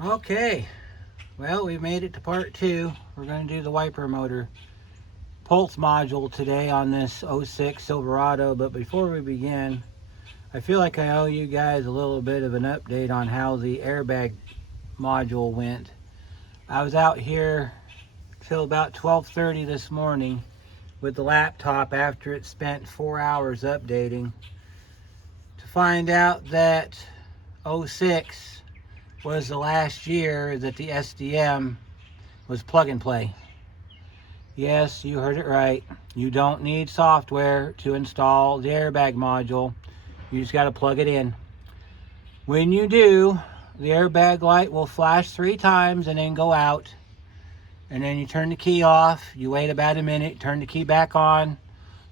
Okay, well, we made it to part 2. We're going to do the wiper motor pulse module today on this '06 Silverado. But before we begin, I feel like I owe you guys a little bit of an update on how the airbag module went. I was out here till about 12:30 this morning with the laptop after it spent 4 hours updating to find out that '06 was the last year that the SDM was plug and play. Yes, you heard it right. You don't need software to install the airbag module. You just got to plug it in. When you do, the airbag light will flash 3 times and then go out. And then you turn the key off. You wait about a minute, turn the key back on.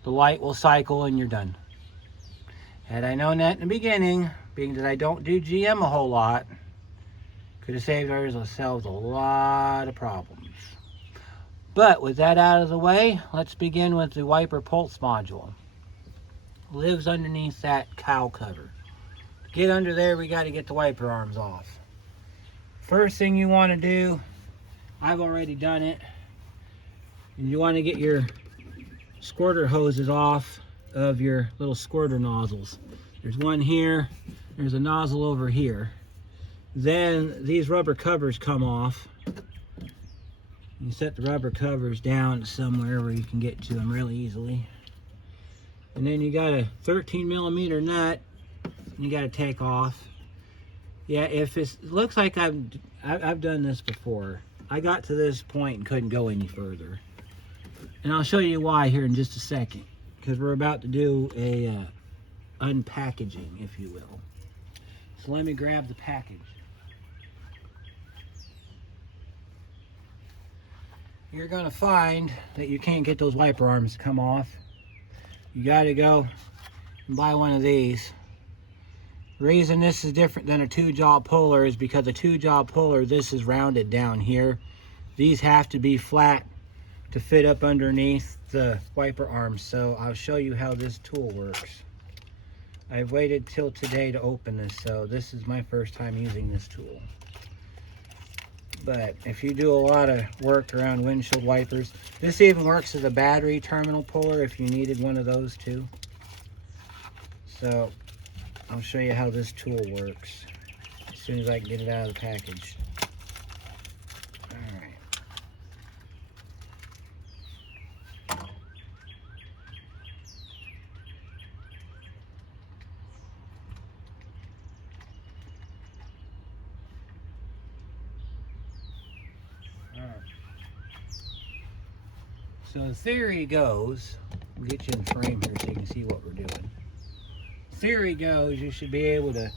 The light will cycle and you're done. Had I known that in the beginning, being that I don't do GM a whole lot, could have saved ourselves a lot of problems. But with that out of the way, let's begin with the wiper pulse module. Lives underneath that cowl cover. To get under there, we got to get the wiper arms off. First thing you want to do, I've already done it, and you want to get your squirter hoses off of your little squirter nozzles. There's one here, there's a nozzle over here. Then these rubber covers come off. You set the rubber covers down somewhere where you can get to them really easily. And then you got a 13mm nut you got to take off. Yeah, if it looks like I've done this before. I got to this point and couldn't go any further. And I'll show you why here in just a second, because we're about to do a unpackaging, if you will. So let me grab the package. You're going to find that you can't get those wiper arms to come off. You got to go and buy one of these. The reason this is different than a 2-jaw puller is because a 2-jaw puller, this is rounded down here. These have to be flat to fit up underneath the wiper arms. So I'll show you how this tool works. I've waited till today to open this, so this is my first time using this tool. But if you do a lot of work around windshield wipers, this even works as a battery terminal puller if you needed one of those too. So I'll show you how this tool works as soon as I can get it out of the package. Alright. So the theory goes, we'll get you in frame here so you can see what we're doing. Theory goes, you should be able to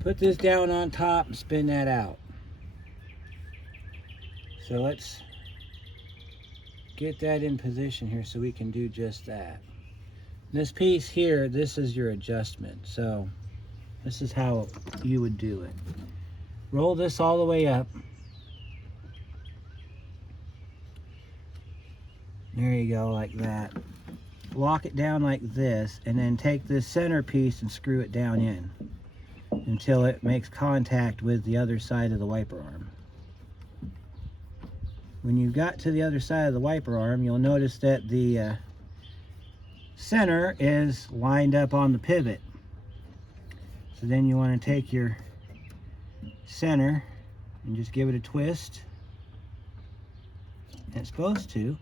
put this down on top and spin that out. So let's get that in position here so we can do just that. This piece here, this is your adjustment. So this is how you would do it. Roll this all the way up. There you go, like that. Lock it down like this, and then take this center piece and screw it down in until it makes contact with the other side of the wiper arm. When you've got to the other side of the wiper arm, you'll notice that the center is lined up on the pivot. So then you want to take your center and just give it a twist. And it's supposed to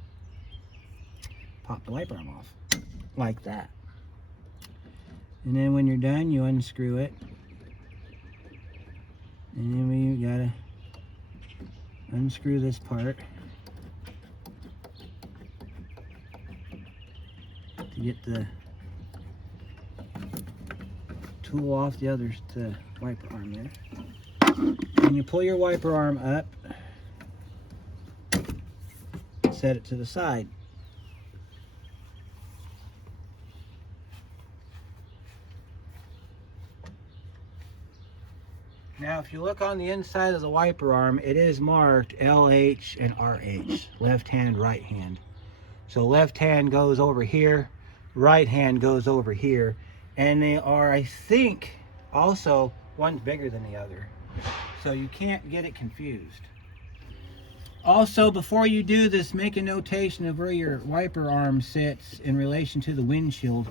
pop the wiper arm off like that. And then when you're done, you unscrew it. And then you gotta unscrew this part to get the tool off the wiper arm there. And you pull your wiper arm up, set it to the side. Now, if you look on the inside of the wiper arm, it is marked LH and RH, left hand, right hand. So left hand goes over here, right hand goes over here, and they are, I think, also one's bigger than the other. so you can't get it confused. Also, before you do this, make a notation of where your wiper arm sits in relation to the windshield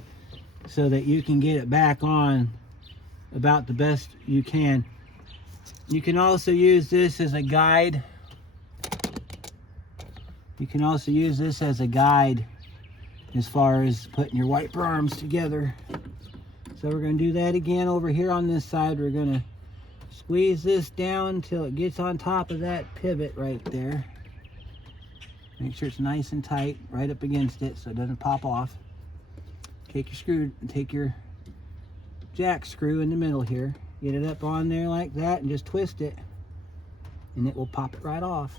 so that you can get it back on about the best you can. You can also use this as a guide. You can also use this as a guide as far as putting your wiper arms together. So we're going to do that again over here on this side. We're going to squeeze this down until it gets on top of that pivot right there. Make sure it's nice and tight right up against it so it doesn't pop off. Take your jack screw in the middle here. Get it up on there like that and just twist it, and it will pop it right off.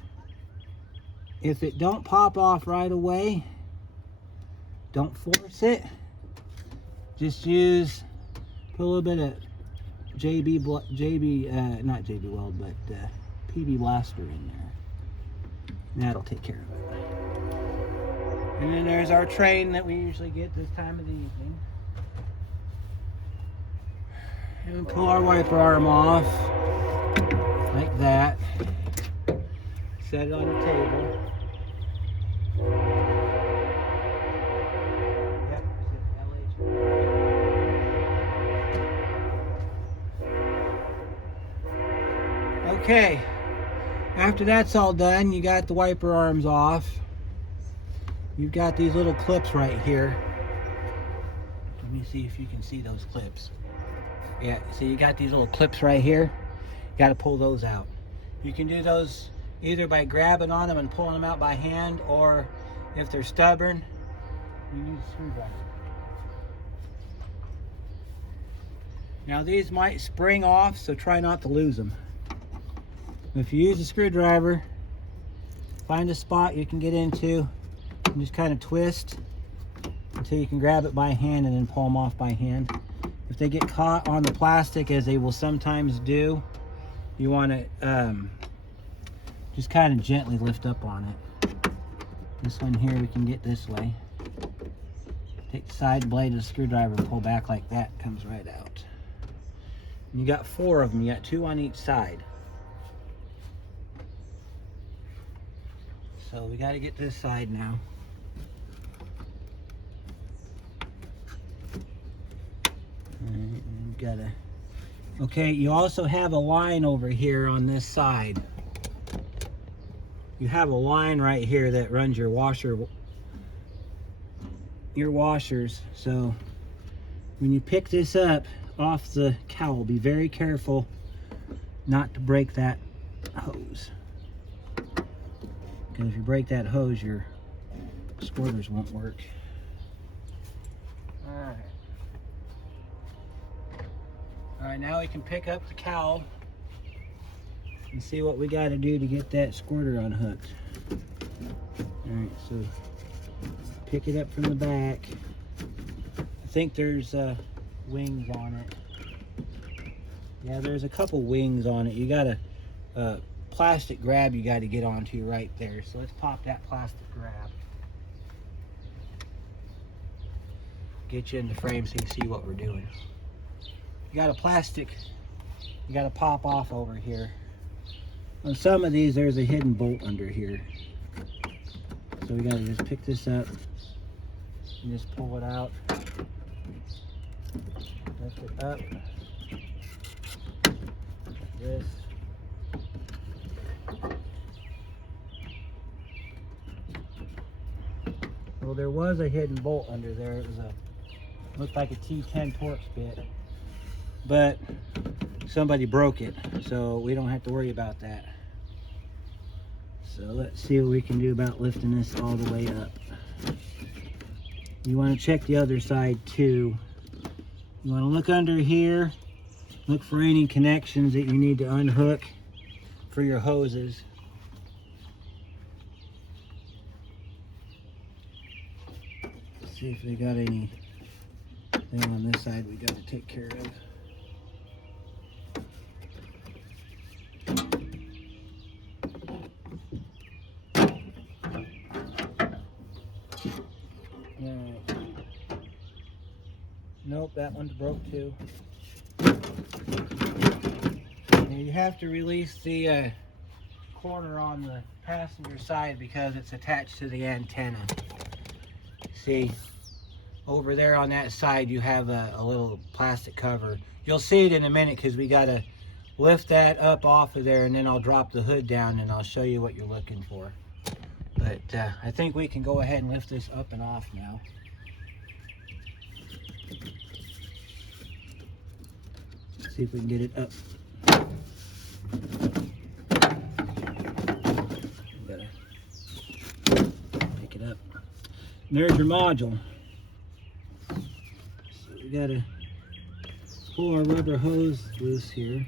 If it don't pop off right away, don't force it. Just put a little bit of not JB Weld, but PB Blaster in there. And that'll take care of it. And then there's our train that we usually get this time of the evening. And we pull our wiper arm off like that. Set it on the table. Okay, after that's all done, you got the wiper arms off. You've got these little clips right here. Let me see if you can see those clips. Yeah, so you got these little clips right here. You got to pull those out. You can do those either by grabbing on them and pulling them out by hand, or if they're stubborn, you use a screwdriver. Now these might spring off, so try not to lose them. If you use a screwdriver, find a spot you can get into and just kind of twist until you can grab it by hand and then pull them off by hand. If they get caught on the plastic, as they will sometimes do, you want to just kind of gently lift up on it. This one here we can get this way. Take the side blade of the screwdriver and pull back like that. It comes right out. And you got 4 of them. You got 2 on each side. So we got to get this side now. And gotta. Okay, you also have a line over here on this side. You have a line right here that runs your washers. So when you pick this up off the cowl, be very careful not to break that hose. Because if you break that hose, your squirters won't work. Alright, now we can pick up the cowl and see what we got to do to get that squirter unhooked. Alright, so pick it up from the back. I think there's wings on it. Yeah, there's a couple wings on it. You got a plastic grab you got to get onto right there. So let's pop that plastic grab. Get you in the frame so you can see what we're doing. You got a plastic you got to pop off over here. On some of these there's a hidden bolt under here. So we got to just pick this up and just pull it out. Lift it up. Like this. Well, there was a hidden bolt under there. It was looked like a T10 Torx bit, but somebody broke it, so we don't have to worry about that. So let's see what we can do about lifting this all the way up. You want to check the other side too. You want to look under here, look for any connections that you need to unhook for your hoses. See if they got anything on this side we got to take care of. Alright. Nope, that one's broke too. There you you have to release the corner on the passenger side because it's attached to the antenna. See, over there on that side you have a little plastic cover. You'll see it in a minute because we got to lift that up off of there, and then I'll drop the hood down and I'll show you what you're looking for. But I think we can go ahead and lift this up and off now. Let's see if we can get it up. Gotta pick it up. And there's your module. So we gotta pull our rubber hose loose here.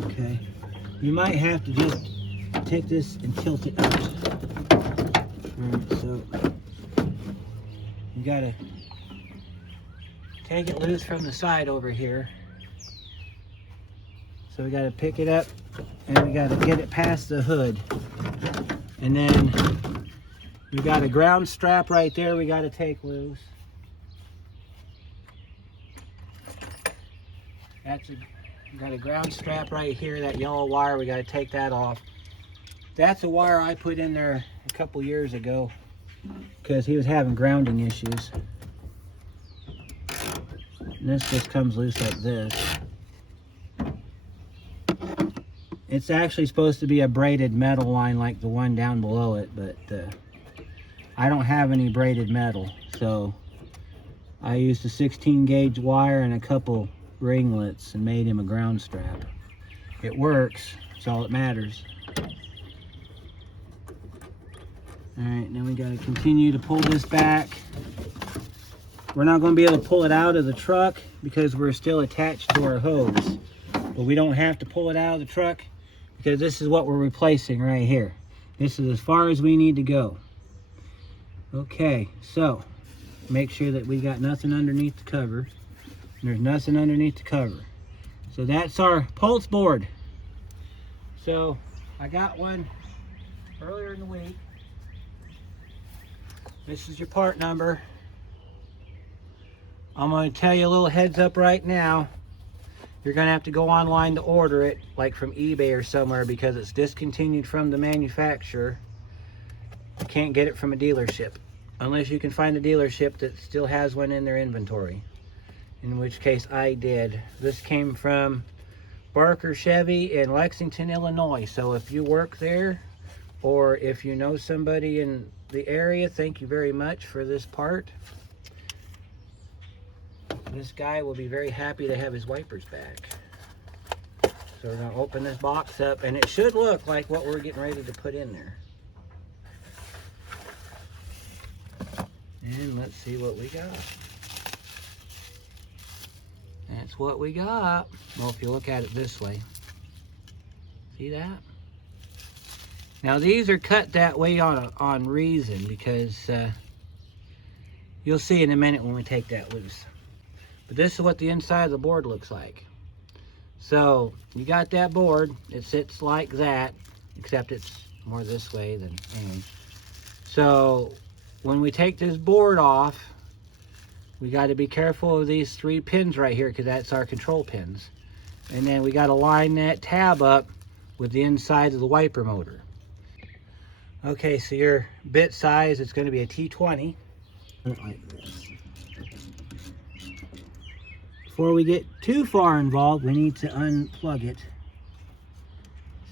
Okay. You might have to just take this and tilt it up. Alright, so you gotta take it loose from the side over here. So we gotta pick it up and we gotta get it past the hood. And then we got a ground strap right there we gotta take loose. We got a ground strap right here, that yellow wire, we gotta take that off. That's a wire I put in there a couple years ago because he was having grounding issues. And this just comes loose like this. It's actually supposed to be a braided metal line like the one down below it, but I don't have any braided metal, so I used a 16 gauge wire and a couple ringlets and made him a ground strap. It works, that's all that matters. Alright, now we got to continue to pull this back. We're not going to be able to pull it out of the truck because we're still attached to our hose. But we don't have to pull it out of the truck because this is what we're replacing right here. This is as far as we need to go. Okay, so make sure that we got nothing underneath the cover. There's nothing underneath the cover. So that's our pulse board. So I got one earlier in the week. This is your part number. I'm going to tell you a little heads up right now. You're going to have to go online to order it, like from eBay or somewhere, because it's discontinued from the manufacturer. You can't get it from a dealership unless you can find a dealership that still has one in their inventory, in which case I did. This came from Barker Chevy in Lexington, Illinois. So if you work there or if you know somebody in the area, thank you very much for this part. This guy will be very happy to have his wipers back. So we're going to open this box up, and it should look like what we're getting ready to put in there. And let's see what we got. That's what we got. Well, if you look at it this way. See that? Now these are cut that way on reason, because you'll see in a minute when we take that loose. But this is what the inside of the board looks like. So you got that board. It sits like that, except it's more this way than anyway. So when we take this board off, we got to be careful of these 3 pins right here, because that's our control pins. And then we got to line that tab up with the inside of the wiper motor. Okay, so your bit size is going to be a T20. Like this. Before we get too far involved, we need to unplug it.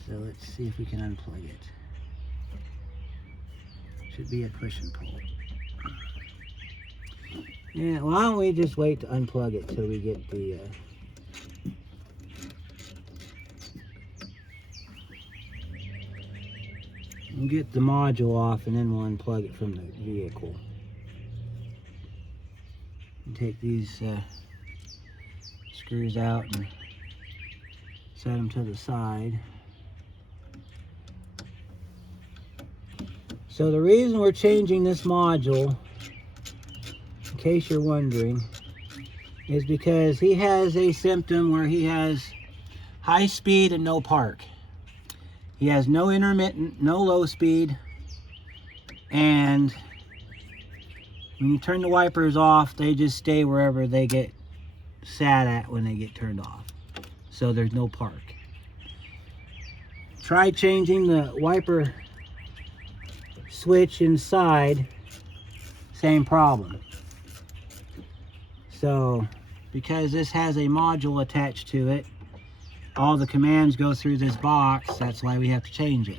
So let's see if we can unplug it. Should be a push and pull. Yeah, why don't we just wait to unplug it till we get the we'll get the module off, and then we'll unplug it from the vehicle. And take these screws out and set them to the side. So the reason we're changing this module, in case you're wondering, is because he has a symptom where he has high speed and no park. He has no intermittent, no low speed, and when you turn the wipers off, they just stay wherever they get sat at when they get turned off. so there's no park. Try changing the wiper switch inside, same problem. So because this has a module attached to it, all the commands go through this box. That's why we have to change it.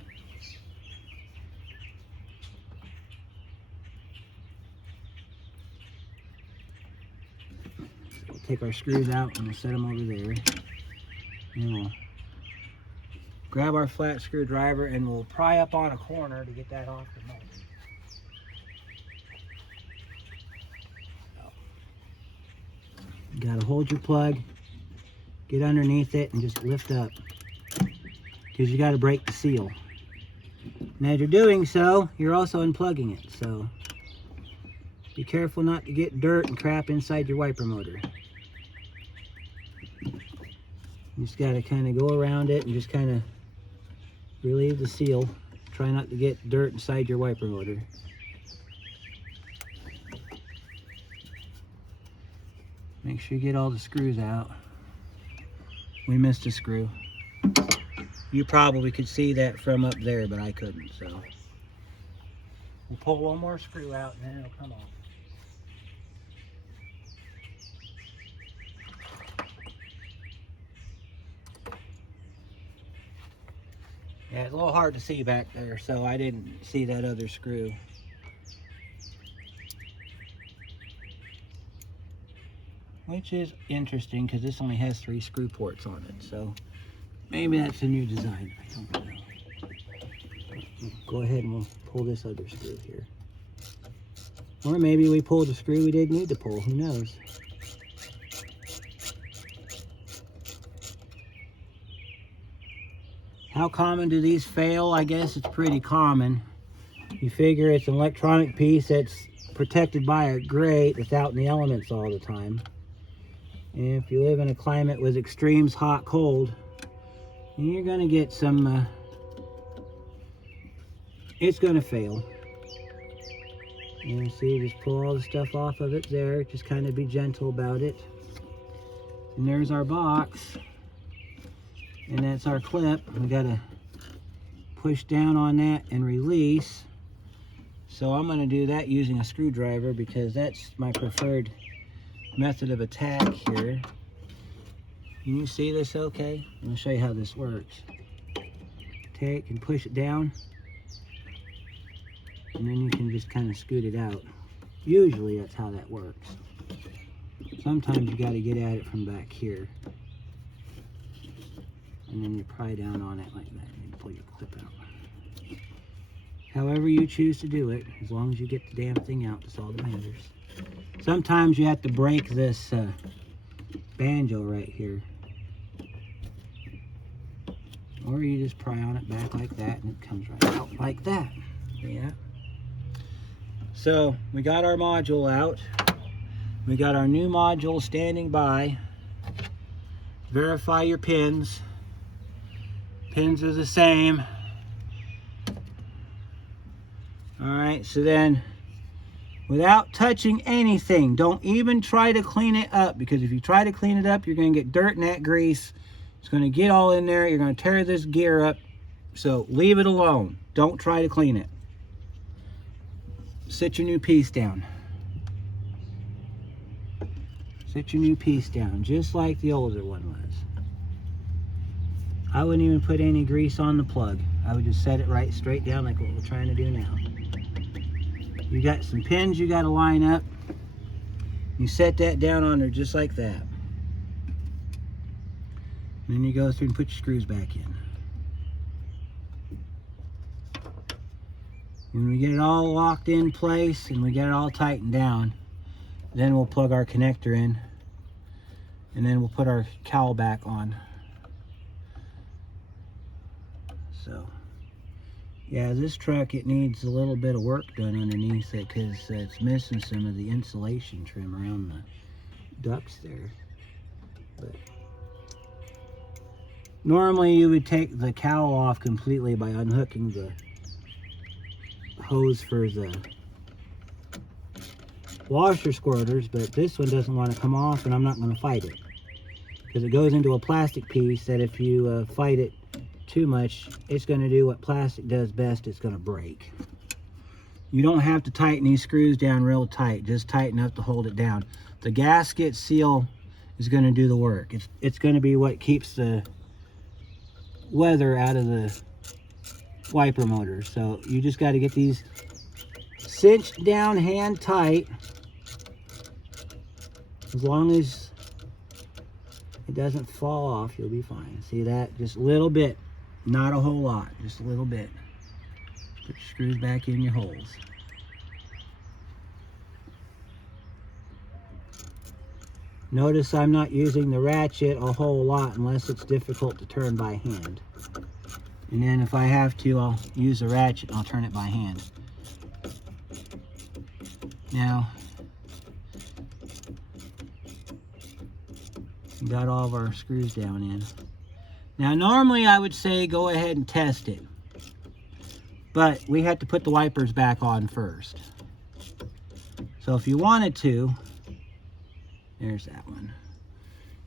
We'll take our screws out and we'll set them over there. And we'll grab our flat screwdriver and we'll pry up on a corner to get that off the motor. You gotta hold your plug, get underneath it, and just lift up, because you gotta break the seal. And as you're doing so, you're also unplugging it, so be careful not to get dirt and crap inside your wiper motor. You just gotta kind of go around it and just kind of relieve the seal. Try not to get dirt inside your wiper motor. Make sure you get all the screws out. We missed a screw. You probably could see that from up there, but I couldn't, so. We'll pull one more screw out and then it'll come off. Yeah, it's a little hard to see back there, so I didn't see that other screw. Which is interesting because this only has 3 screw ports on it, so maybe that's a new design. I don't know. Go ahead and we'll pull this other screw here. Or maybe we pulled a screw we didn't need to pull, who knows? How common do these fail? I guess it's pretty common. You figure it's an electronic piece that's protected by a grate that's out in the elements all the time. And if you live in a climate with extremes, hot, cold, you're going to get some, it's going to fail. And see, just pull all the stuff off of it there. Just kind of be gentle about it. And there's our box. And that's our clip. We got to push down on that and release. So I'm going to do that using a screwdriver because that's my preferred method of attack here. Can you see this okay? I'm going to show you how this works. Take and push it down, and then you can just kind of scoot it out. Usually that's how that works. Sometimes you got to get at it from back here, and then you pry down on it like that and pull your clip out. However you choose to do it, as long as you get the damn thing out, that's all that matters. Sometimes you have to break this banjo right here. Or you just pry on it back like that and it comes right out like that. Yeah. So we got our module out. We got our new module standing by. Verify your pins. Pins are the same. Alright, so then without touching anything, don't even try to clean it up, because if you try to clean it up, you're going to get dirt and that grease. It's going to get all in there. You're going to tear this gear up. So leave it alone. Don't try to clean it. Sit your new piece down. Sit your new piece down, just like the older one was. I wouldn't even put any grease on the plug. I would just set it right straight down like what we're trying to do now. You got some pins you got to line up. You set that down on there just like that. And then you go through and put your screws back in. When we get it all locked in place and we get it all tightened down, then we'll plug our connector in, and then we'll put our cowl back on. So yeah, this truck, it needs a little bit of work done underneath it because it's missing some of the insulation trim around the ducts there. But normally you would take the cowl off completely by unhooking the hose for the washer squirters, but this one doesn't want to come off and I'm not going to fight it. because it goes into a plastic piece that if you fight it too much, it's going to do what plastic does best. It's going to break. You don't have to tighten these screws down real tight, just tight enough to hold it down. The gasket seal is going to do the work. It's going to be what keeps the weather out of the wiper motor. So you just got to get these cinched down hand tight. As long as it doesn't fall off, you'll be fine. See that? Just a little bit, not a whole lot, just a little bit. Put your screws back in your holes. Notice I'm not using the ratchet a whole lot unless it's difficult to turn by hand. And then if I have to, I'll use the ratchet and I'll turn it by hand. Now, we got all of our screws down in. Now normally I would say go ahead and test it, but we had to put the wipers back on first. So if you wanted to, there's that one.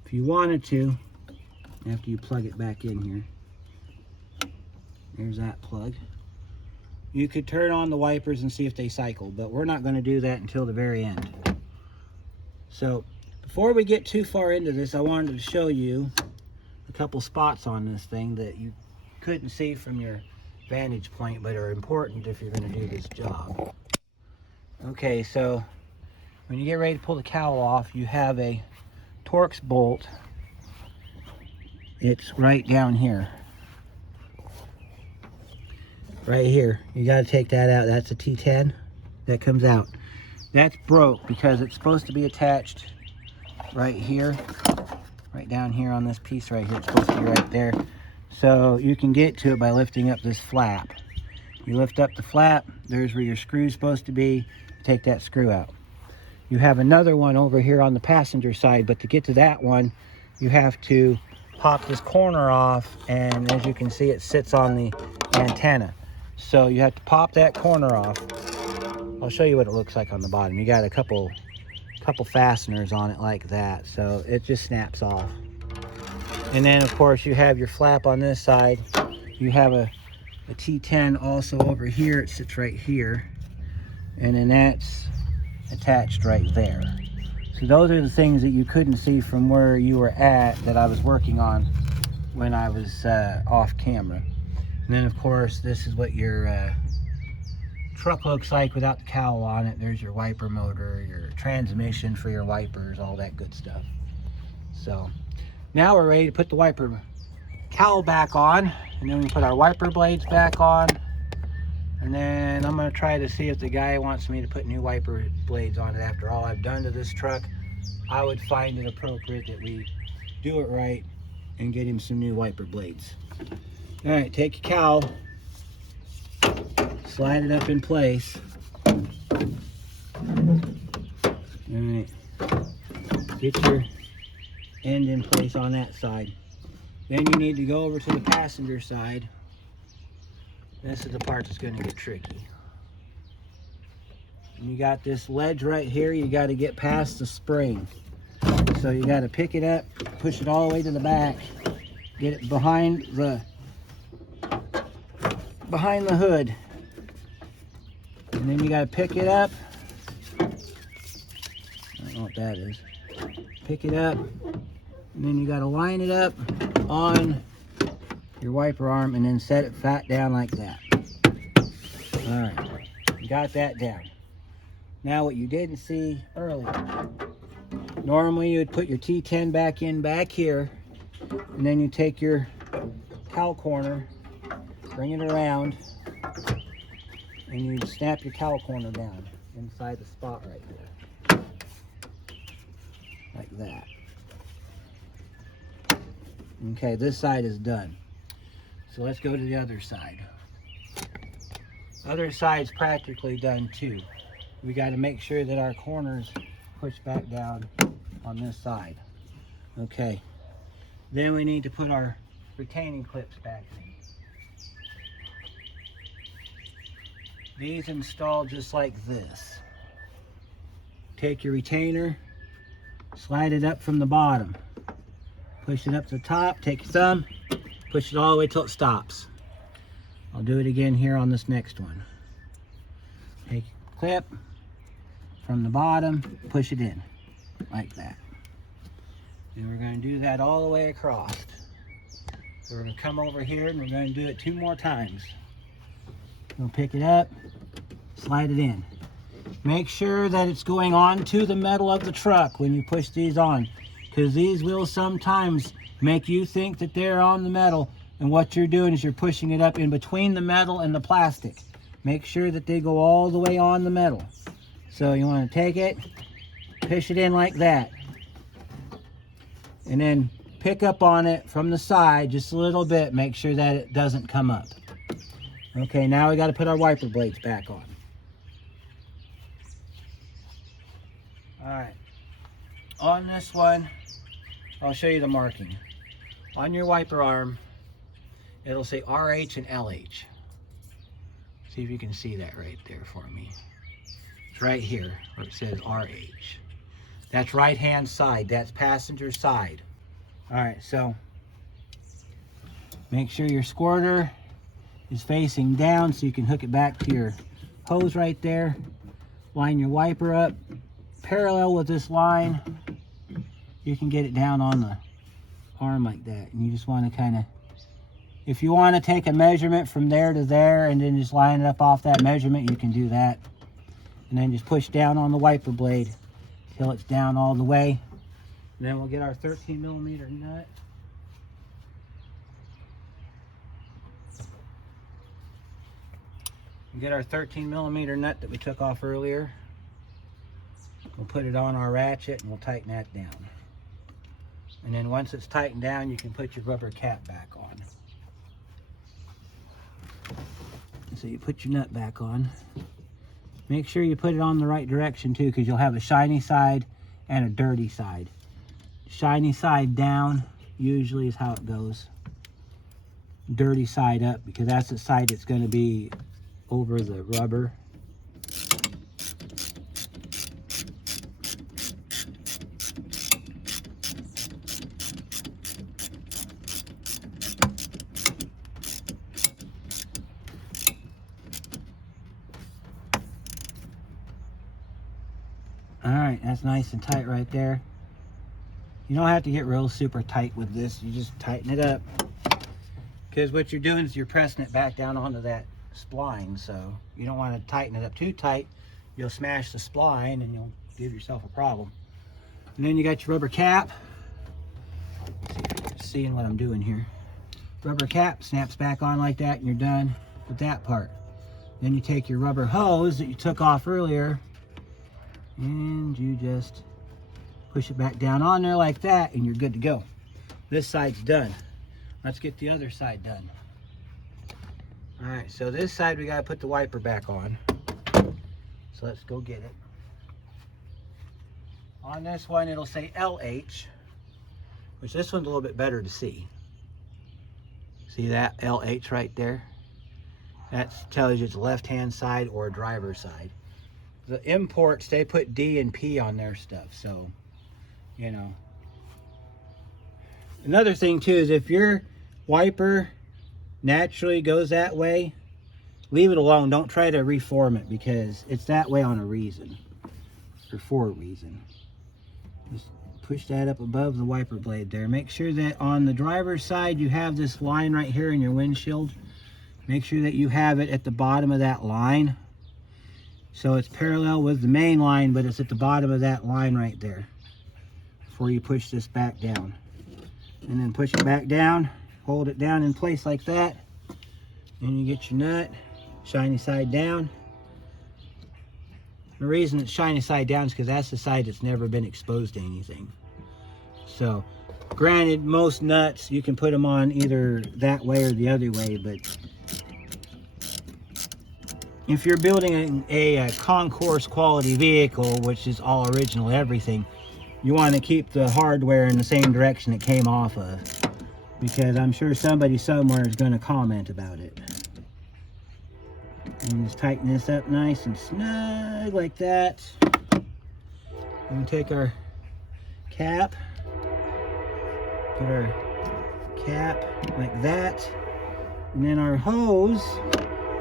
If you wanted to, after you plug it back in here, there's that plug. You could turn on the wipers and see if they cycle, but we're not going to do that until the very end. So before we get too far into this, I wanted to show you a couple spots on this thing that you couldn't see from your vantage point, but are important if you're going to do this job. Okay, so when you get ready to pull the cowl off, you have a Torx bolt. It's right down here. Right here. You got to take that out. That's a T10 that comes out. That's broke because it's supposed to be attached right here, right down here on this piece right here. It's supposed to be right there. So you can get to it by lifting up this flap. You lift up the flap, there's where your screw's supposed to be. Take that screw out. You have another one over here on the passenger side, but to get to that one, you have to pop this corner off, and as you can see, it sits on the antenna. So you have to pop that corner off. I'll show you what it looks like on the bottom. You got a couple fasteners on it like that, so it just snaps off. And then of course you have your flap on this side. You have a T10 also over here. It sits right here, and then that's attached right there. So those are the things that you couldn't see from where you were at that I was working on when I was off camera. And then of course this is what your truck looks like without the cowl on it. There's your wiper motor, your transmission for your wipers, all that good stuff. So now we're ready to put the wiper cowl back on, and then we put our wiper blades back on, and then I'm going to try to see if the guy wants me to put new wiper blades on it. After all I've done to this truck, I would find it appropriate that we do it right and get him some new wiper blades. All right, take your cowl, slide it up in place. All right, get your end in place on that side. Then you need to go over to the passenger side. This is the part that's going to get tricky. And you got this ledge right here. You got to get past the spring. So you got to pick it up, push it all the way to the back, get it behind the hood, and then you got to pick it up. I don't know what that is. Pick it up, and then you got to line it up on your wiper arm and then set it flat down like that. All right, you got that down. Now what you didn't see earlier, normally you would put your T10 back here, and then you take your cowl corner, bring it around, and you snap your cowl corner down inside the spot right there, like that. Okay, this side is done. So let's go to the other side. Other side's practically done too. We got to make sure that our corners push back down on this side. Okay, then we need to put our retaining clips back in. These install just like this. Take your retainer, slide it up from the bottom. Push it up to the top, take your thumb, push it all the way till it stops. I'll do it again here on this next one. Take your clip from the bottom, push it in, like that. And we're going to do that all the way across. So we're going to come over here and we're going to do it 2 more times. We'll pick it up, slide it in. Make sure that it's going onto the metal of the truck when you push these on, because these will sometimes make you think that they're on the metal, and what you're doing is you're pushing it up in between the metal and the plastic. Make sure that they go all the way on the metal. So you want to take it, push it in like that, and then pick up on it from the side just a little bit. Make sure that it doesn't come up. Okay, now we got to put our wiper blades back on. Alright, on this one, I'll show you the marking. On your wiper arm, it'll say RH and LH. See if you can see that right there for me. It's right here where it says RH. That's right hand side, that's passenger side. Alright, so make sure your squirter is facing down so you can hook it back to your hose right there. Line your wiper up parallel with this line. You can get it down on the arm like that, and you just want to kind of, if you want to take a measurement from there to there and then just line it up off that measurement, you can do that. And then just push down on the wiper blade till it's down all the way. And then we'll get our 13mm nut. We'll get our 13mm nut that we took off earlier. We'll put it on our ratchet and we'll tighten that down. And then once it's tightened down, you can put your rubber cap back on. So you put your nut back on. Make sure you put it on the right direction too, because you'll have a shiny side and a dirty side. Shiny side down usually is how it goes. Dirty side up, because that's the side that's going to be over the rubber. Alright, that's nice and tight right there. You don't have to get real super tight with this. You just tighten it up. Because what you're doing is you're pressing it back down onto that spline. So you don't want to tighten it up too tight. You'll smash the spline and you'll give yourself a problem. And then you got your rubber cap. Let's see if you're seeing what I'm doing here. Rubber cap snaps back on like that and you're done with that part. Then you take your rubber hose that you took off earlier and you just push it back down on there like that and you're good to go. This side's done. Let's get the other side done. Alright, so this side we got to put the wiper back on. So let's go get it. On this one it'll say LH, which this one's a little bit better to see. See that LH right there? That tells you it's left hand side or driver's side. The imports, they put D and P on their stuff, so you know. Another thing too is if your wiper naturally goes that way, leave it alone. Don't try to reform it, because it's that way on a reason, or for a reason. Just push that up above the wiper blade there. Make sure that on the driver's side you have this line right here in your windshield. Make sure that you have it at the bottom of that line. So it's parallel with the main line, but it's at the bottom of that line right there before you push this back down. And then push it back down, hold it down in place like that. And you get your nut, shiny side down. The reason it's shiny side down is because that's the side that's never been exposed to anything. So, granted, most nuts, you can put them on either that way or the other way, but if you're building a concourse quality vehicle, which is all original everything, you want to keep the hardware in the same direction it came off of, because I'm sure somebody somewhere is going to comment about it. And just tighten this up nice and snug like that. And we take our cap, Put our cap like that. And then our hose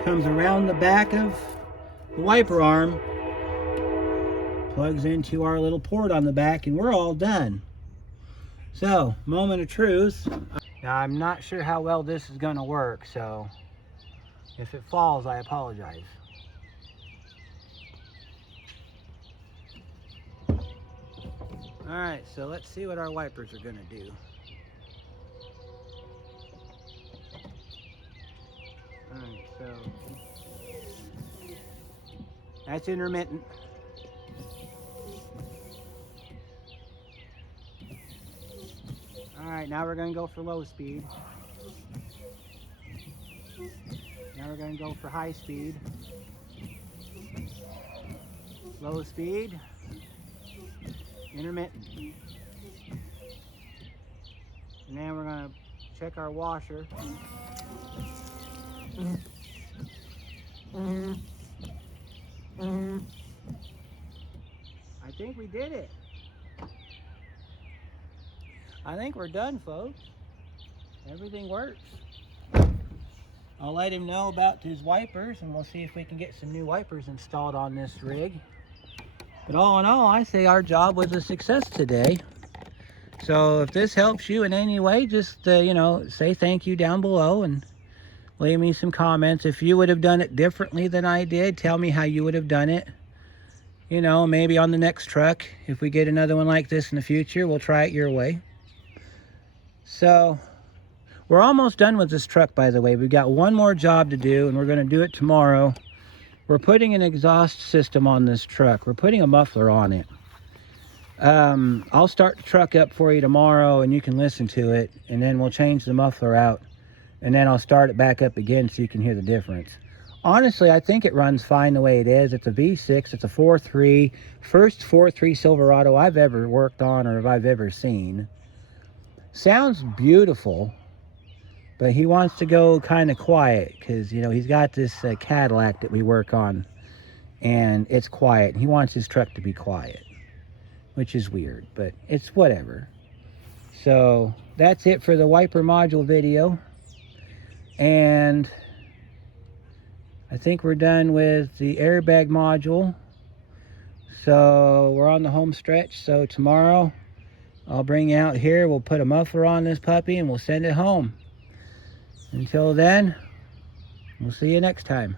comes around the back of the wiper arm, plugs into our little port on the back, and we're all done. So, moment of truth. Now, I'm not sure how well this is going to work, so if it falls, I apologize. Alright, so let's see what our wipers are going to do. Alright, so that's intermittent. Alright, now we're going to go for low speed. Now we're going to go for high speed. Low speed. Intermittent. And then we're going to check our washer. I think we did it. I think we're done, folks. Everything works. I'll let him know about his wipers, and we'll see if we can get some new wipers installed on this rig. But all in all, I say our job was a success today. So if this helps you in any way, just you know, say thank you down below and leave me some comments. If you would have done it differently than I did, tell me how you would have done it. You know, maybe on the next truck, if we get another one like this in the future, we'll try it your way. So we're almost done with this truck, by the way. We've got one more job to do, and we're going to do it tomorrow. We're putting an exhaust system on this truck. We're putting a muffler on it. I'll start the truck up for you tomorrow, and you can listen to it, and then we'll change the muffler out, and then I'll start it back up again so you can hear the difference. Honestly, I think it runs fine the way it is. It's a V6. It's a 4.3. First 4.3 Silverado I've ever worked on or I've ever seen. Sounds beautiful, but he wants to go kind of quiet because, you know, he's got this Cadillac that we work on, and it's quiet. He wants his truck to be quiet, which is weird, but it's whatever. So that's it for the wiper module video, and I think we're done with the airbag module. So we're on the home stretch. So tomorrow I'll bring you out here, we'll put a muffler on this puppy, and we'll send it home. Until then, we'll see you next time.